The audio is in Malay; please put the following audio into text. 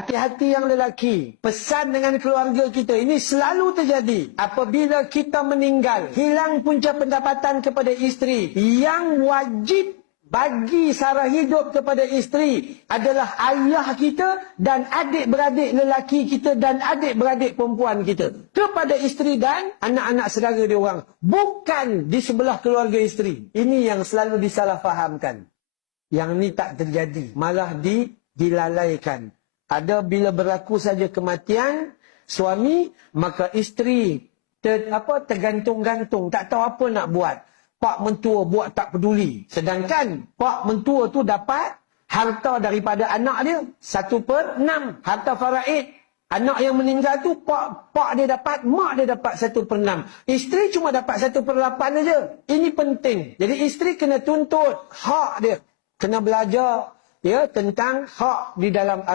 Hati-hati yang lelaki. Pesan dengan keluarga kita. Ini selalu terjadi. Apabila kita meninggal, hilang punca pendapatan kepada isteri. Yang wajib bagi sara hidup kepada isteri adalah ayah kita dan adik-beradik lelaki kita dan adik-beradik perempuan kita. Kepada isteri dan anak-anak saudara dia orang. Bukan di sebelah keluarga isteri. Ini yang selalu disalahfahamkan. Yang ni tak terjadi. Malah dilalaikan. Ada bila berlaku saja kematian suami, maka isteri tergantung-gantung, tak tahu apa nak buat. Pak mentua buat tak peduli. Sedangkan pak mentua tu dapat harta daripada anak dia 1/6. Harta faraid. Anak yang meninggal tu pak dia dapat, mak dia dapat 1/6. Isteri cuma dapat 1/8 saja. Ini penting. Jadi isteri kena tuntut hak dia. Kena belajar tentang hak di dalam